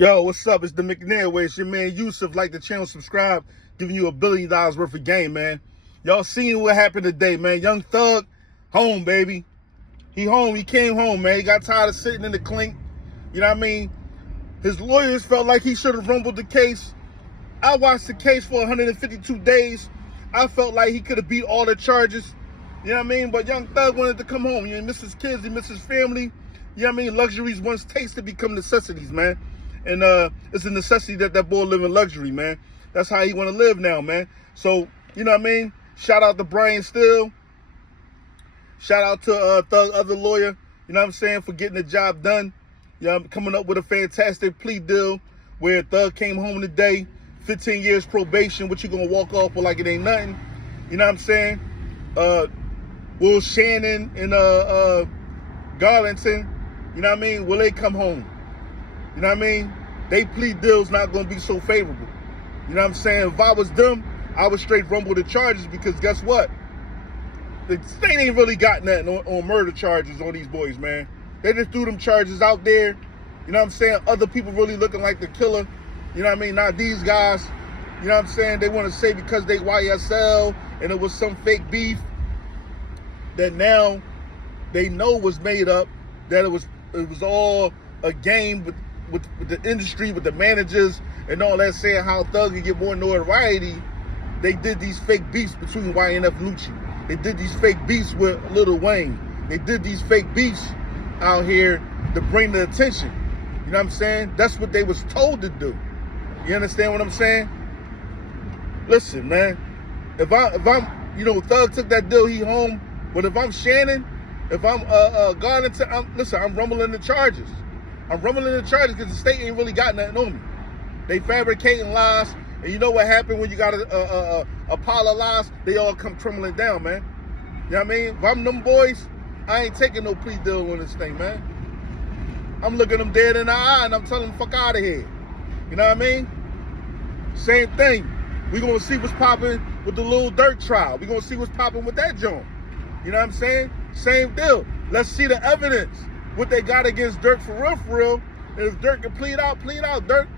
Yo, what's up? It's the McNair way. It's your man Yusuf. Like the channel, subscribe, giving you $1 billion worth of game, man. Y'all seen what happened today, man. Young Thug, home, baby. He home. He came home, man. He got tired of sitting in the clink. You know what I mean? His lawyers felt like he should have rumbled the case. I watched the case for 152 days. I felt like he could have beat all the charges. You know what I mean? But Young Thug wanted to come home. He miss his kids. He miss his family. You know what I mean? Luxuries once tasted become necessities, man. And it's a necessity that boy live in luxury, man. That's how he want to live now, man. So, you know what I mean? Shout out to Brian Steele. Shout out to Thug, other lawyer, you know what I'm saying, for getting the job done. You know, coming up with a fantastic plea deal where Thug came home today, 15 years probation, which you going to walk off for like it ain't nothing. You know what I'm saying? Will Shannon and Garlington, you know what I mean? Will they come home? You know what I mean? They plea deals not going to be so favorable. You know what I'm saying? If I was them, I would straight rumble the charges because guess what? The state ain't really got nothing on murder charges on these boys, man. They just threw them charges out there. You know what I'm saying? Other people really looking like the killer. You know what I mean? Not these guys. You know what I'm saying? They want to say because they YSL and it was some fake beef that now they know was made up, that it was all a game with the industry, with the managers and all that, saying how Thug can get more notoriety. They did these fake beefs between YNF and Lucci. They did these fake beefs with Lil Wayne. They did these fake beefs out here to bring the attention. You know what I'm saying? That's what they was told to do. You understand what I'm saying? Listen, man. If I'm, you know, Thug took that deal, he home. But if I'm Shannon, if I'm Garlington, listen, I'm rumbling the charges. I'm rumbling the charges because the state ain't really got nothing on me. They fabricating lies, and you know what happened when you got a pile of lies? They all come trembling down, man. You know what I mean? If I'm them boys, I ain't taking no plea deal on this thing, man. I'm looking them dead in the eye, and I'm telling them, fuck out of here. You know what I mean? Same thing. We gonna see what's popping with the Lil Durk trial. We gonna see what's popping with that joint. You know what I'm saying? Same deal. Let's see the evidence. What they got against Durk for real. And if Durk can plead out, Durk.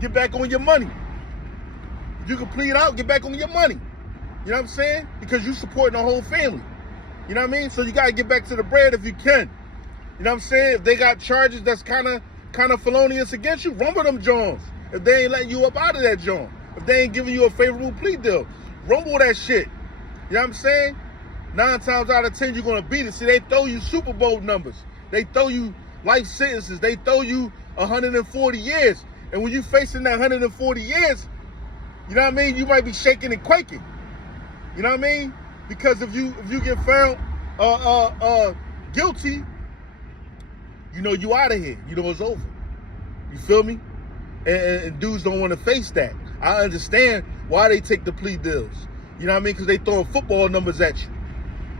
Get back on your money. If you can plead out, get back on your money. You know what I'm saying? Because you supporting the whole family. You know what I mean? So you got to get back to the bread if you can. You know what I'm saying? If they got charges that's kind of felonious against you, rumble them Jones. If they ain't letting you up out of that joint. If they ain't giving you a favorable plea deal, rumble that shit. You know what I'm saying? 9 times out of 10, you're going to beat it. See, they throw you Super Bowl numbers. They throw you life sentences. They throw you 140 years. And when you facing that 140 years, you know what I mean? You might be shaking and quaking. You know what I mean? Because if you get found guilty, you know you out of here. You know it's over. You feel me? And dudes don't want to face that. I understand why they take the plea deals. You know what I mean? Because they throwing football numbers at you.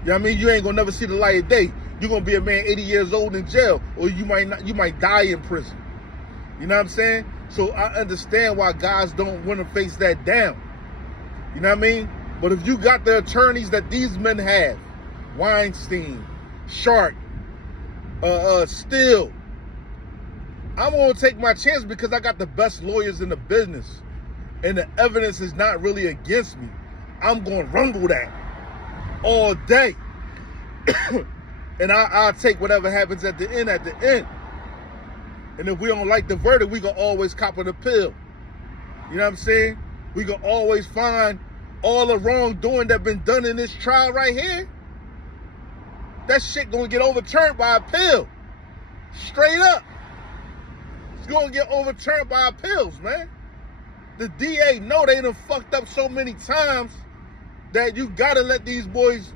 You know what I mean? You ain't gonna never see the light of day. You're gonna be a man 80 years old in jail, or you might die in prison. You know what I'm saying? So I understand why guys don't want to face that down. You know what I mean? But if you got the attorneys that these men have, Weinstein, Shark, Steele, I'm gonna take my chance because I got the best lawyers in the business, and the evidence is not really against me. I'm gonna rumble that all day. And I'll take whatever happens at the end. And if we don't like the verdict, we can always cop an appeal. You know what I'm saying? We can always find all the wrongdoing that been done in this trial right here. That shit gonna get overturned by appeal. Straight up. It's gonna get overturned by appeals, man. The DA know they done fucked up so many times that you gotta let these boys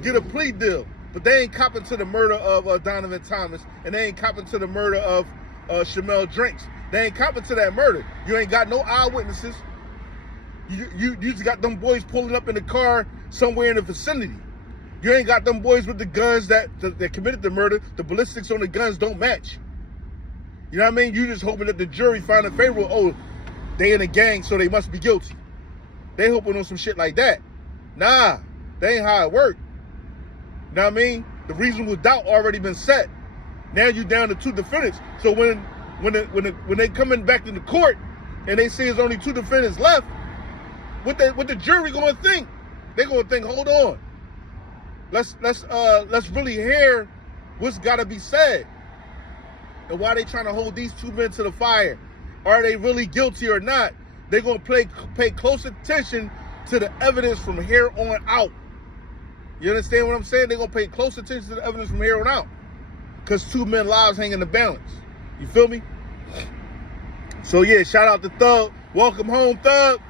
get a plea deal. But they ain't copping to the murder of Donovan Thomas, and they ain't copping to the murder of Shamel Drinks. They ain't copping to that murder. You ain't got no eyewitnesses. You just got them boys pulling up in the car somewhere in the vicinity. You ain't got them boys with the guns that committed the murder. The ballistics on the guns don't match. You know what I mean? You just hoping that the jury find it favorable. Oh, they in a gang, so they must be guilty. They hoping on some shit like that. Nah, that ain't how it worked. You know what I mean? The reasonable doubt already been set. Now you down to 2 defendants. So when when they coming back to the court and they see there's only 2 defendants left, what the jury gonna think? They gonna think, hold on, let's really hear what's gotta be said, and why they trying to hold these 2 men to the fire. Are they really guilty or not? They're gonna pay close attention to the evidence from here on out. You understand what I'm saying? They're gonna pay close attention to the evidence from here on out, because 2 men's lives hang in the balance. You feel me? So yeah, shout out to Thug. Welcome home, Thug.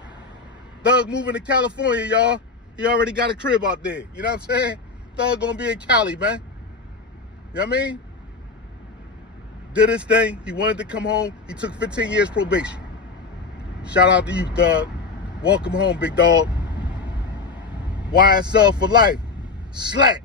Thug moving to California, y'all. He already got a crib out there. You know what I'm saying? Thug gonna be in Cali, man. You know what I mean? Did his thing. He wanted to come home. He took 15 years probation. Shout out to you, Thug. Welcome home, big dog. YSL for life. Slatt.